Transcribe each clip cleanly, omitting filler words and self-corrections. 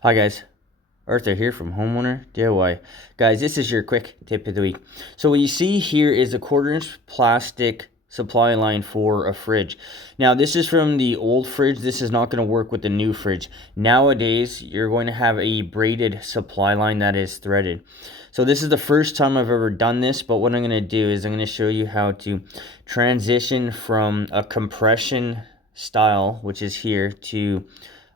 Hi guys, Arthur here from Homeowner DIY. Guys, this is your quick tip of the week. So what you see here is a 1/4 inch plastic supply line for a fridge. Now this is from the old fridge. This is not going to work with the new fridge. Nowadays, you're going to have a braided supply line that is threaded. So this is the first time I've ever done this, but what I'm going to do is I'm going to show you how to transition from a compression style, which is here, to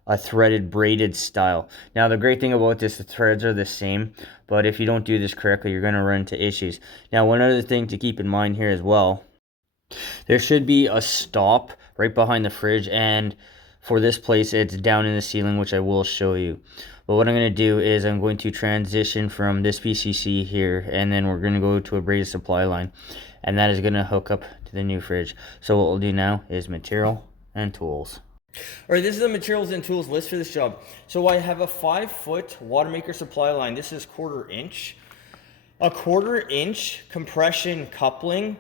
a threaded braided style. Now the great thing about this, the threads are the same, but if you don't do this correctly, you're going to run into issues. Now one other thing to keep in mind here as well, there should be a stop right behind the fridge, and for this place it's down in the ceiling, which I will show you. But what I'm going to do is I'm going to transition from this PCC here, and then we're going to go to a braided supply line, and that is going to hook up to the new fridge. So what we'll do now is material and tools. All right, this is the materials and tools list for this job. So I have a 5-foot Icemaker supply line. This is 1/4 inch. A 1/4 inch compression coupling.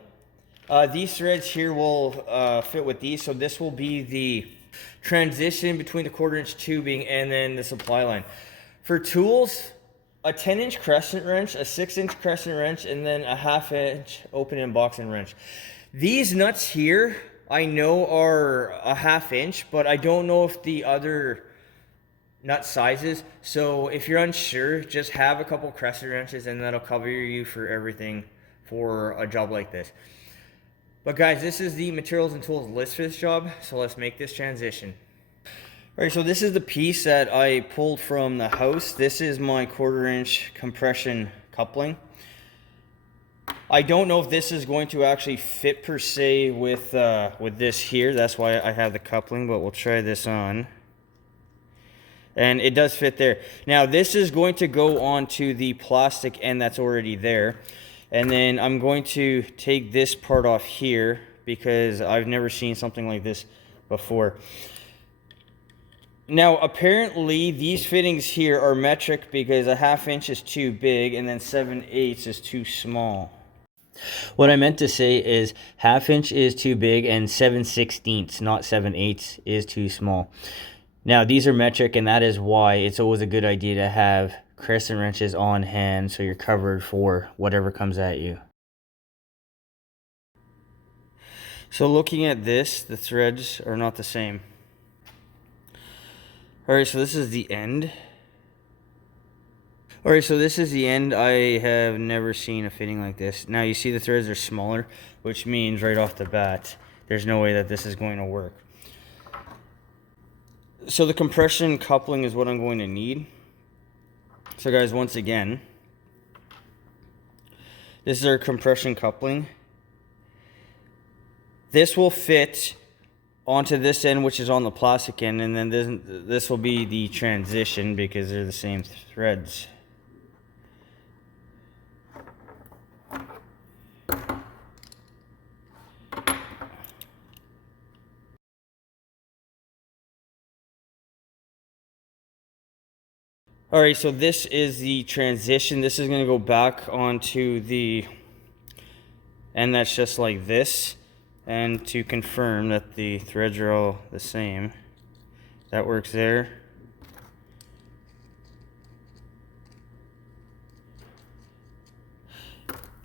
These threads here will fit with these. So this will be the transition between the 1/4 inch tubing and then the supply line. For tools, a 10-inch crescent wrench, a 6-inch crescent wrench, and then a 1/2 inch open and boxing wrench. These nuts here, I know are a 1/2 inch, but I don't know if the other nut sizes. So if you're unsure, just have a couple crescent wrenches and that'll cover you for everything for a job like this. But guys, this is the materials and tools list for this job. So let's make this transition. All right, so this is the piece that I pulled from the house. This is my 1/4 inch compression coupling. I don't know if this is going to actually fit per se with this here. That's why I have the coupling, but we'll try this on. And it does fit there. Now this is going to go onto the plastic end that's already there. And then I'm going to take this part off here because I've never seen something like this before. Now apparently these fittings here are metric because a 1/2 inch is too big and then 7/8 is too small. What I meant to say is 1/2 inch is too big and 7/16, not 7/8, is too small. Now these are metric, and that is why it's always a good idea to have crescent wrenches on hand so you're covered for whatever comes at you. So looking at this, the threads are not the same. Alright, so this is the end. Alright, so this is the end. I have never seen a fitting like this. Now you see the threads are smaller, which means right off the bat, there's no way that this is going to work. So the compression coupling is what I'm going to need. So guys, once again, this is our compression coupling. This will fit onto this end, which is on the plastic end, and then this will be the transition because they're the same threads. All right, so this is the transition. This is going to go back onto the end that's just like this. And to confirm that the threads are all the same, that works there.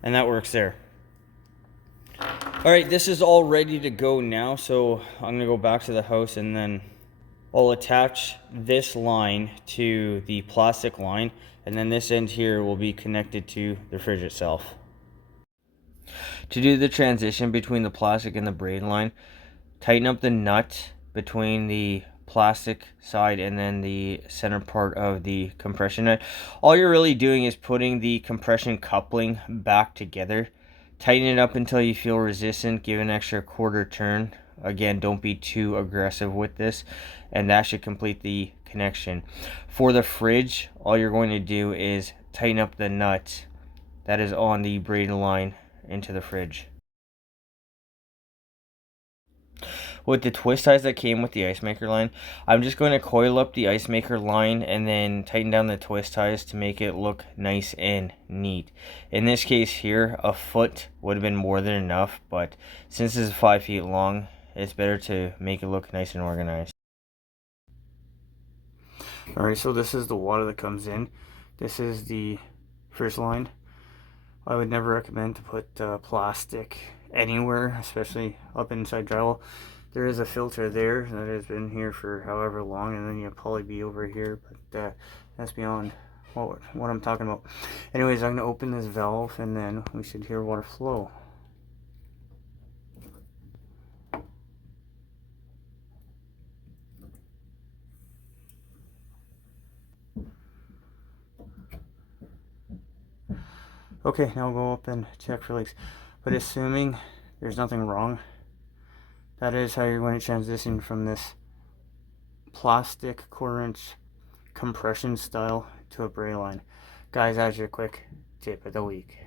And that works there. All right, this is all ready to go now. So I'm going to go back to the house and then I'll attach this line to the plastic line, and then this end here will be connected to the fridge itself. To do the transition between the plastic and the braid line, tighten up the nut between the plastic side and then the center part of the compression nut. All you're really doing is putting the compression coupling back together. Tighten it up until you feel resistant. Give an extra 1/4 turn. Again, don't be too aggressive with this, and that should complete the connection. For the fridge, all you're going to do is tighten up the nut that is on the braided line into the fridge. With the twist ties that came with the Icemaker line, I'm just going to coil up the Icemaker line and then tighten down the twist ties to make it look nice and neat. In this case here, a foot would have been more than enough, but since this is 5 feet long, it's better to make it look nice and organized. Alright, so this is the water that comes in. This is the first line. I would never recommend to put plastic anywhere, especially up inside drywall. There is a filter there that has been here for however long, and then you'll probably be over here, but that's beyond what I'm talking about. Anyways, I'm going to open this valve, and then we should hear water flow. Okay, now we'll go up and check for leaks. But assuming there's nothing wrong, that is how you're going to transition from this plastic quarter-inch compression style to a braid line. Guys, that's your quick tip of the week.